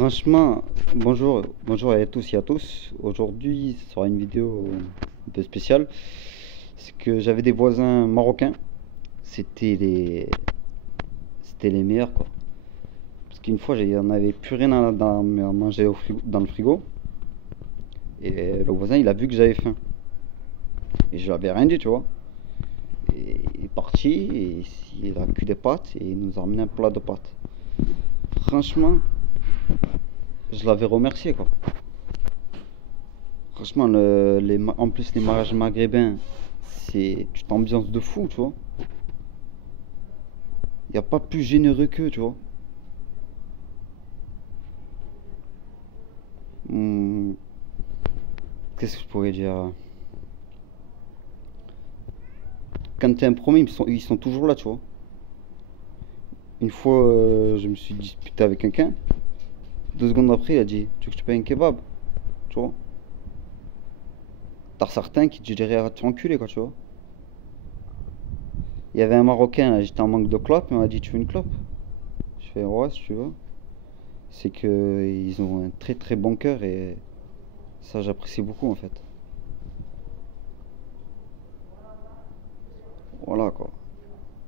Franchement, bonjour à tous et à tous. Aujourd'hui, ce sera une vidéo un peu spéciale. C'est que j'avais des voisins marocains. C'était les meilleurs quoi. Parce qu'une fois, il n'y en avait plus rien à manger dans le frigo. Et le voisin, il a vu que j'avais faim. Et je lui avais rien dit, tu vois. Et il est parti, et il a cuit des pâtes et il nous a ramené un plat de pâtes. Franchement, je l'avais remercié quoi. Franchement, en plus les mariages maghrébins, tu t'ambiances de fou, tu vois. Il n'y a pas plus généreux qu'eux, tu vois. Hmm, Qu'est-ce que je pourrais dire? Quand t'es un premier, ils sont toujours là, tu vois. Une fois, je me suis disputé avec quelqu'un. 2 secondes après, il a dit, tu veux que je te paye un kebab? Tu vois. T'as certains qui te diraient, arrête de t'enculer, quoi, tu vois. Il y avait un Marocain, là, j'étais en manque de clope, il m'a dit, tu veux une clope? Je fais, ouais, si tu veux. C'est que ils ont un très très bon cœur et ça, j'apprécie beaucoup, en fait. Voilà, quoi.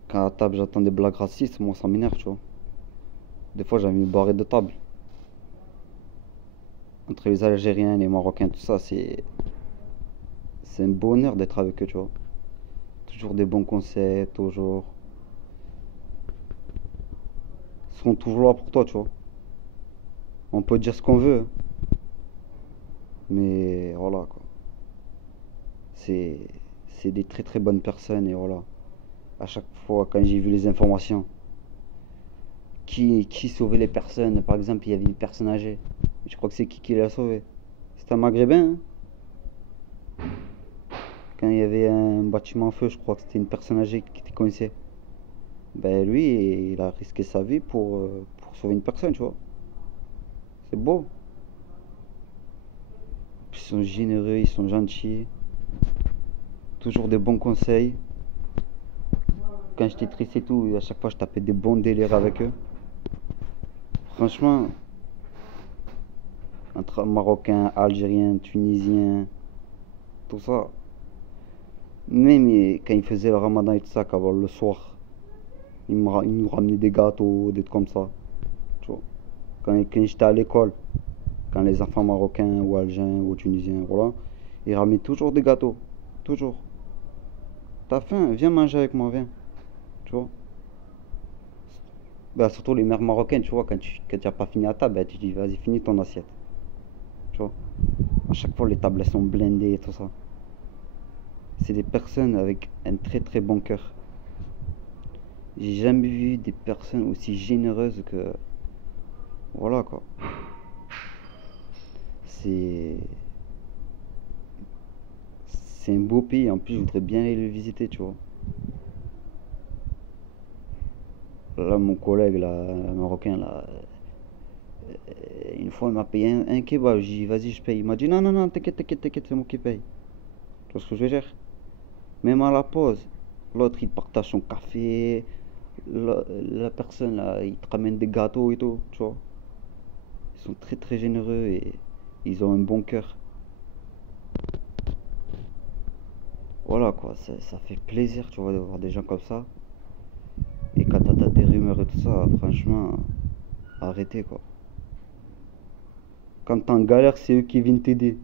Quand à table, j'attends des blagues racistes, moi, ça m'énerve, tu vois. Des fois, j'ai envie de me barrer de table. Entre les Algériens, les Marocains, tout ça, c'est un bonheur d'être avec eux, tu vois. Toujours des bons conseils, toujours. Ils seront toujours là pour toi, tu vois. On peut dire ce qu'on veut, mais voilà, quoi. C'est, c'est des très très bonnes personnes et voilà. À chaque fois, quand j'ai vu les informations, qui sauvait les personnes, par exemple, il y avait une personne âgée. Je crois que c'est qui l'a sauvé. C'était un Maghrébin, hein. Quand il y avait un bâtiment en feu, je crois que c'était une personne âgée qui était coincée. Ben lui, il a risqué sa vie pour sauver une personne, tu vois. C'est beau. Ils sont généreux, ils sont gentils. Toujours des bons conseils. Quand j'étais triste et tout, à chaque fois je tapais des bons délires avec eux. Franchement, entre Marocains, Algériens, Tunisiens, tout ça. Même quand ils faisaient le ramadan et tout ça, le soir, ils nous ramenaient des gâteaux, des trucs comme ça. Tu vois. Quand j'étais à l'école, quand les enfants marocains ou algériens ou tunisiens, voilà, ils ramenaient toujours des gâteaux. Toujours. T'as faim? Viens manger avec moi, viens. Tu vois. Bah, surtout les mères marocaines, tu vois, quand tu as pas fini à table, bah, tu dis vas-y, finis ton assiette. Tu vois. À chaque fois, les tables elles sont blindées et tout ça. C'est des personnes avec un très très bon cœur. J'ai jamais vu des personnes aussi généreuses que. Voilà quoi. C'est. C'est un beau pays. En plus, je voudrais bien aller le visiter, tu vois. Là, mon collègue, là, marocain, là, une fois, il m'a payé un kebab. J'ai dit, vas-y, je paye. Il m'a dit, non, non, non, t'inquiète, c'est moi qui paye. Tu vois ce que je veux dire? Même à la pause, l'autre, il partage son café. La personne, là, il te ramène des gâteaux et tout, tu vois. Ils sont très, très généreux et ils ont un bon cœur. Voilà, quoi, ça fait plaisir, tu vois, de voir des gens comme ça. Et quand t'as des rumeurs et tout ça, franchement, arrêtez, quoi. Quand t'es en galère, c'est eux qui viennent t'aider.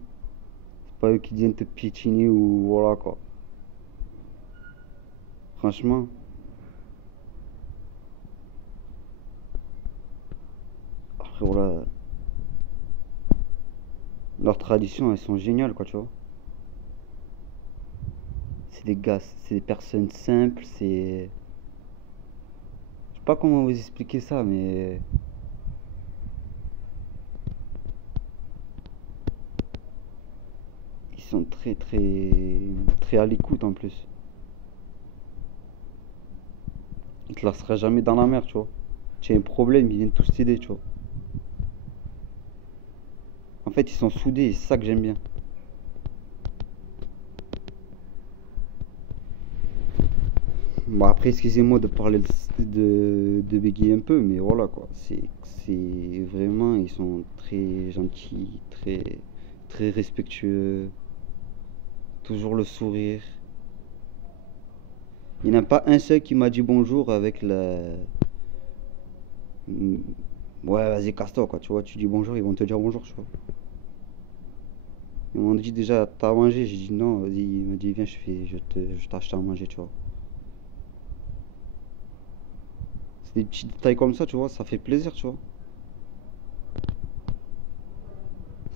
C'est pas eux qui viennent te piétiner ou voilà, quoi. Franchement, après, voilà, leurs traditions, elles sont géniales, quoi, tu vois. C'est des gars, c'est des personnes simples, c'est. Je sais pas comment vous expliquer ça, mais. Ils sont très, très. Très à l'écoute en plus. Ils te laisseraient jamais dans la mer, tu vois. Tu as un problème, ils viennent tous t'aider, tu vois. En fait, ils sont soudés, c'est ça que j'aime bien. Bon, après, excusez-moi de parler de bégayer un peu, mais voilà quoi. C'est vraiment, ils sont très gentils, très respectueux, toujours le sourire. Il n'y en a pas un seul qui m'a dit bonjour avec la... Ouais, vas-y, casse-toi, quoi, tu vois, tu dis bonjour, ils vont te dire bonjour, tu vois. Ils m'ont dit déjà, t'as à manger? J'ai dit non, vas-y, il m'a dit, viens, je t'achète à manger, tu vois. C'est des petits détails comme ça, tu vois, ça fait plaisir, tu vois.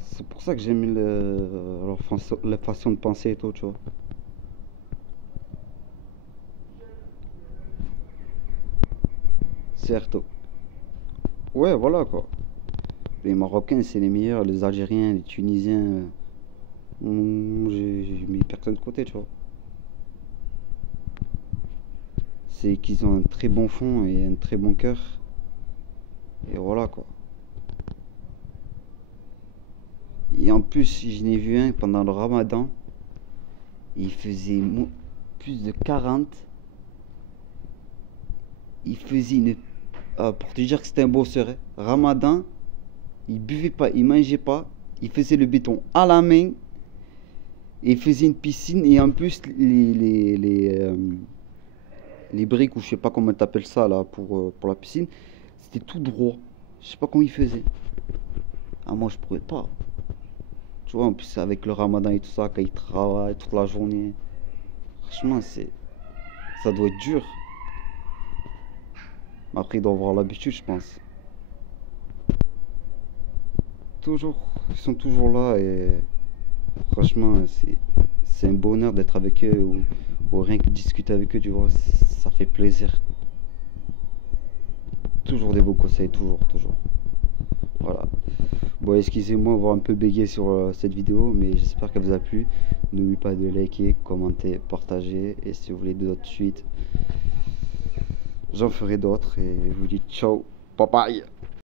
C'est pour ça que j'aime leur façon de penser et tout, tu vois. Certes, ouais, voilà, quoi. Les Marocains, c'est les meilleurs, les Algériens, les Tunisiens, j'ai mis personne de côté, tu vois. C'est qu'ils ont un très bon fond et un très bon cœur. Et voilà, quoi. Et en plus, je n'ai vu un pendant le ramadan. Il faisait plus de 40. Il faisait une... pour te dire que c'était un bosseur, hein. Ramadan, il buvait pas, il mangeait pas. Il faisait le béton à la main. Et il faisait une piscine. Et en plus, les briques, ou je sais pas comment t'appelles ça là, pour la piscine, c'était tout droit. Je sais pas comment il faisait. Ah, moi, je pourrais pas. Tu vois, en plus, avec le ramadan et tout ça, quand il travaille toute la journée. Franchement, ça doit être dur. Mais après, il doit avoir l'habitude, je pense. Toujours, ils sont toujours là et franchement, c'est un bonheur d'être avec eux ou rien que discuter avec eux, tu vois, ça fait plaisir. Toujours des beaux conseils, toujours. Voilà. Bon, excusez-moi d'avoir un peu bégayé sur cette vidéo, mais j'espère qu'elle vous a plu. N'oubliez pas de liker, commenter, partager. Et si vous voulez d'autres suites, j'en ferai d'autres. Et je vous dis ciao, bye bye.